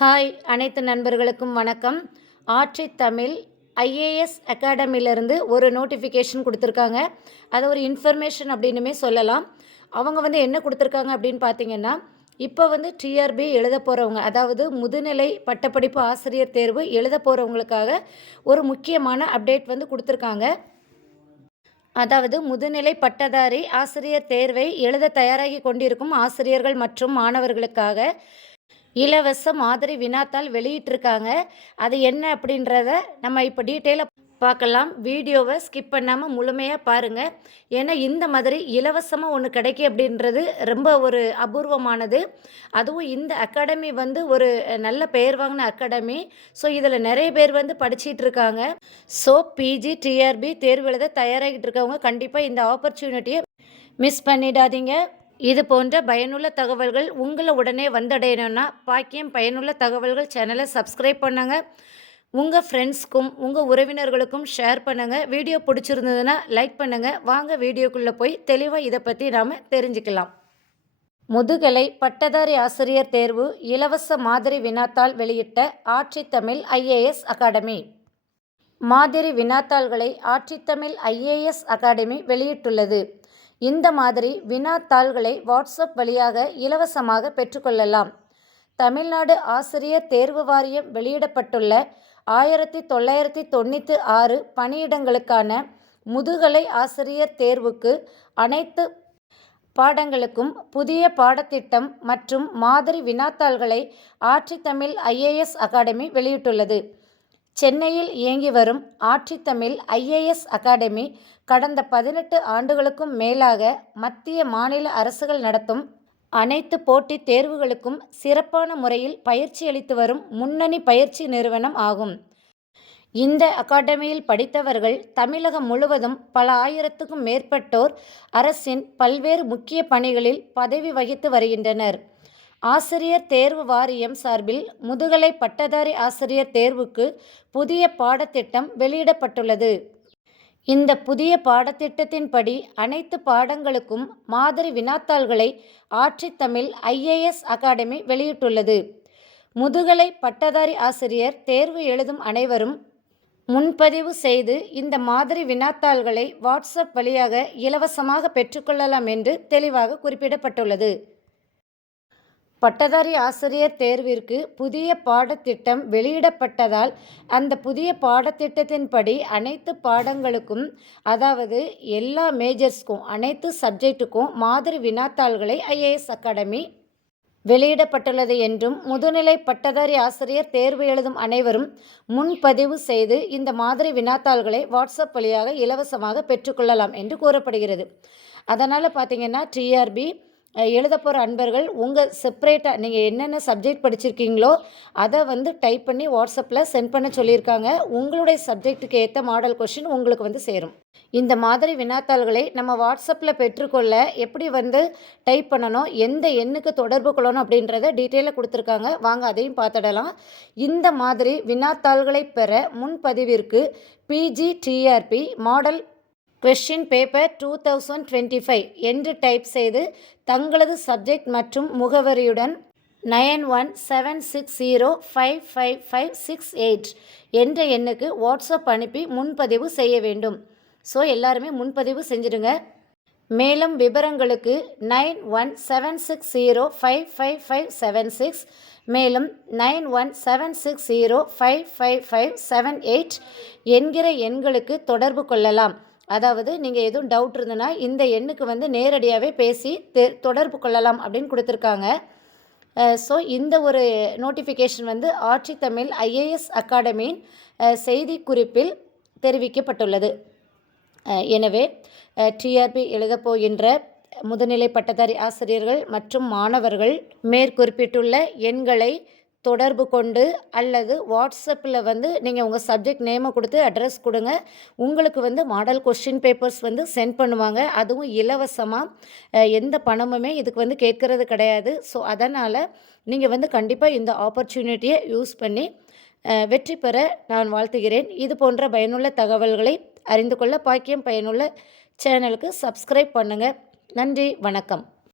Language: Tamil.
ஹாய் அனைத்து நண்பர்களுக்கும் வணக்கம். ஆட்சி தமிழ் ஐஏஎஸ் அகாடமிலேருந்து ஒரு நோட்டிஃபிகேஷன் கொடுத்துருக்காங்க. அதை ஒரு இன்ஃபர்மேஷன் அப்படின்னுமே சொல்லலாம். அவங்க வந்து என்ன கொடுத்துருக்காங்க அப்படின்னு பார்த்தீங்கன்னா இப்போ வந்து டிஆர்பி எழுத போகிறவங்க அதாவது முதுநிலை பட்டப்படிப்பு ஆசிரியர் தேர்வு எழுத போகிறவங்களுக்காக ஒரு முக்கியமான அப்டேட் வந்து கொடுத்துருக்காங்க. அதாவது முதுநிலை பட்டதாரி ஆசிரியர் தேர்வை எழுத தயாராகி கொண்டிருக்கும் ஆசிரியர்கள் மற்றும் மாணவர்களுக்காக இலவச மாதிரி வினாத்தாள் வெளியிட்டிருக்காங்க. அது என்ன அப்படின்றத நம்ம இப்போ டீட்டெயிலாக பார்க்கலாம். வீடியோவை ஸ்கிப் பண்ணாமல் முழுமையாக பாருங்கள் ஏன்னா இந்த மாதிரி இலவசமாக ஒன்று கிடைக்கும் அப்படின்றது ரொம்ப ஒரு அபூர்வமானது. அதுவும் இந்த அகாடமி வந்து ஒரு நல்ல பெயர் வாங்கின அகாடமி. ஸோ இதில் நிறைய பேர் வந்து படிச்சிட்டு இருக்காங்க. ஸோ பிஜி டிஆர்பி தேர்வு எழுத தயாராகிட்டு இருக்கவங்க கண்டிப்பாக இந்த ஆப்பர்ச்சுனிட்டியை மிஸ் பண்ணிடாதீங்க. இது போன்ற பயனுள்ள தகவல்கள் உங்களை உடனே வந்தடையணும்னா பாக்கியம் பயனுள்ள தகவல்கள் சேனலை சப்ஸ்கிரைப் பண்ணுங்க. உங்கள் ஃப்ரெண்ட்ஸ்க்கும் உங்கள் உறவினர்களுக்கும் ஷேர் பண்ணுங்கள் வீடியோ பிடிச்சிருந்ததுன்னா லைக் பண்ணுங்கள் வாங்க வீடியோக்குள்ளே போய் தெளிவாக இதை பற்றி நாம் தெரிஞ்சுக்கலாம். முதுகலை பட்டதாரி ஆசிரியர் தேர்வு இலவச மாதிரி வினாத்தாள் வெளியிட்ட ஆட்சித்தமிழ் ஐஏஎஸ் அகாடமி. மாதிரி வினாத்தாள்களை ஆட்சித்தமிழ் ஐஏஎஸ் அகாடமி வெளியிட்டுள்ளது. இந்த மாதிரி வினாத்தாள்களை வாட்ஸ்அப் வழியாக இலவசமாக பெற்றுக்கொள்ளலாம். தமிழ்நாடு ஆசிரியர் தேர்வு வாரியம் வெளியிடப்பட்டுள்ள ஆயிரத்தி தொள்ளாயிரத்தி தொண்ணூற்றி ஆறு பணியிடங்களுக்கான முதுகலை ஆசிரியர் தேர்வுக்கு அனைத்து பாடங்களுக்கும் புதிய பாடத்திட்டம் மற்றும் மாதிரி வினாத்தாள்களை ஆட்சித்தமிழ் ஐஏஎஸ் அகாடமி வெளியிட்டுள்ளது. சென்னையில் இயங்கி வரும் ஆட்சித்தமிழ் ஐஏஎஸ் அகாடமி கடந்த பதினெட்டு ஆண்டுகளுக்கும் மேலாக மத்திய மாநில அரசுகள் நடத்தும் அனைத்து போட்டித் தேர்வுகளுக்கும் சிறப்பான முறையில் பயிற்சி அளித்து வரும் முன்னணி பயிற்சி நிறுவனம் ஆகும். இந்த அகாடமியில் படித்தவர்கள் தமிழகம் முழுவதும் பல ஆயிரத்துக்கும் மேற்பட்டோர் அரசின் பல்வேறு முக்கிய பணிகளில் பதவி வகித்து வருகின்றனர். ஆசிரியர் தேர்வு வாரியம் சார்பில் முதுகலை பட்டதாரி ஆசிரியர் தேர்வுக்கு புதிய பாடத்திட்டம் வெளியிடப்பட்டுள்ளது. இந்த புதிய பாடத்திட்டத்தின்படி அனைத்து பாடங்களுக்கும் மாதிரி வினாத்தாள்களை ஆட்சித்தமிழ் ஐஏஎஸ் அகாடமி வெளியிட்டுள்ளது. முதுகலை பட்டதாரி ஆசிரியர் தேர்வு எழுதும் அனைவரும் முன்பதிவு செய்து இந்த மாதிரி வினாத்தாள்களை வாட்ஸ்அப் வழியாக இலவசமாக பெற்றுக்கொள்ளலாம் என்று தெளிவாக குறிப்பிடப்பட்டுள்ளது. பட்டதாரி ஆசிரியர் தேர்விற்கு புதிய பாடத்திட்டம் வெளியிடப்பட்டதால் அந்த புதிய பாடத்திட்டத்தின்படி அனைத்து பாடங்களுக்கும் அதாவது எல்லா மேஜர்ஸ்க்கும் அனைத்து சப்ஜெக்ட்டுக்கும் மாதிரி வினாத்தாள்களை ஐஏஎஸ் அகாடமி வெளியிடப்பட்டுள்ளது என்றும் முதுநிலை பட்டதாரி ஆசிரியர் தேர்வு எழுதும் அனைவரும் முன்பதிவு செய்து இந்த மாதிரி வினாத்தாள்களை வாட்ஸ்அப் வழியாக இலவசமாக பெற்றுக்கொள்ளலாம் என்று கூறப்படுகிறது. அதனால் பார்த்திங்கன்னா டிஆர்பி எழுத போகிற அன்பர்கள் உங்கள் செப்ரேட்டாக நீங்கள் என்னென்ன சப்ஜெக்ட் படிச்சிருக்கீங்களோ அதை வந்து டைப் பண்ணி வாட்ஸ்அப்பில் சென்ட் பண்ண சொல்லியிருக்காங்க. உங்களுடைய சப்ஜெக்ட்டுக்கு ஏற்ற மாடல் கொஷின் உங்களுக்கு வந்து சேரும். இந்த மாதிரி வினாத்தாள்களை நம்ம வாட்ஸ்அப்பில் பெற்றுக்கொள்ள எப்படி வந்து டைப் பண்ணணும் எந்த எண்ணுக்கு தொடர்பு கொள்ளணும் அப்படின்றத டீட்டெயிலாக கொடுத்துருக்காங்க. வாங்க அதையும் பார்த்துடலாம். இந்த மாதிரி வினாத்தாள்களை பெற முன்பதிவிற்கு PG TRB model question paper two thousand twenty five என்று டைப் செய்து தங்களது சப்ஜெக்ட் மற்றும் முகவரியுடன் nine one seven six zero five five five six eight என்ற எண்ணுக்கு வாட்ஸ்அப் அனுப்பி முன்பதிவு செய்ய வேண்டும். ஸோ எல்லாருமே முன்பதிவு செஞ்சிடுங்க. மேலும் விவரங்களுக்கு nine one seven six zero five five five seven six மேலும் nine one seven six zero five five five seven eight என்கிற எண்களுக்கு தொடர்பு கொள்ளலாம். அதாவது நீங்கள் எதுவும் டவுட் இருந்ததுன்னா இந்த எண்ணுக்கு வந்து நேரடியாகவே பேசி தெ தொடர்பு கொள்ளலாம் அப்படின்னு கொடுத்துருக்காங்க. ஸோ இந்த ஒரு நோட்டிஃபிகேஷன் வந்து ஆட்சி தமிழ் ஐஏஎஸ் அகாடமியின் செய்தி குறிப்பில் தெரிவிக்கப்பட்டுள்ளது. எனவே டிஆர்பி எழுதப்போகின்ற முதுநிலை பட்டதாரி ஆசிரியர்கள் மற்றும் மாணவர்கள் மேற்குறிப்பிட்டுள்ள எண்களை தொடர்பு கொண்டு அல்லது வாட்ஸ்அப்பில் வந்து நீங்கள் உங்கள் சப்ஜெக்ட் நேமை கொடுத்து அட்ரஸ் கொடுங்க. உங்களுக்கு வந்து மாடல் கொஷின் பேப்பர்ஸ் வந்து சென்ட் பண்ணுவாங்க. அதுவும் இலவசமாக எந்த பணமுமே இதுக்கு வந்து கேட்கறது கிடையாது. ஸோ அதனால் நீங்கள் வந்து கண்டிப்பாக இந்த ஆப்பர்ச்சுனிட்டியை யூஸ் பண்ணி வெற்றி பெற நான் வாழ்த்துகிறேன். இது போன்ற பயனுள்ள தகவல்களை அறிந்து கொள்ள பாக்கியம் பயனுள்ள சேனலுக்கு சப்ஸ்கிரைப் பண்ணுங்கள் நன்றி வணக்கம்.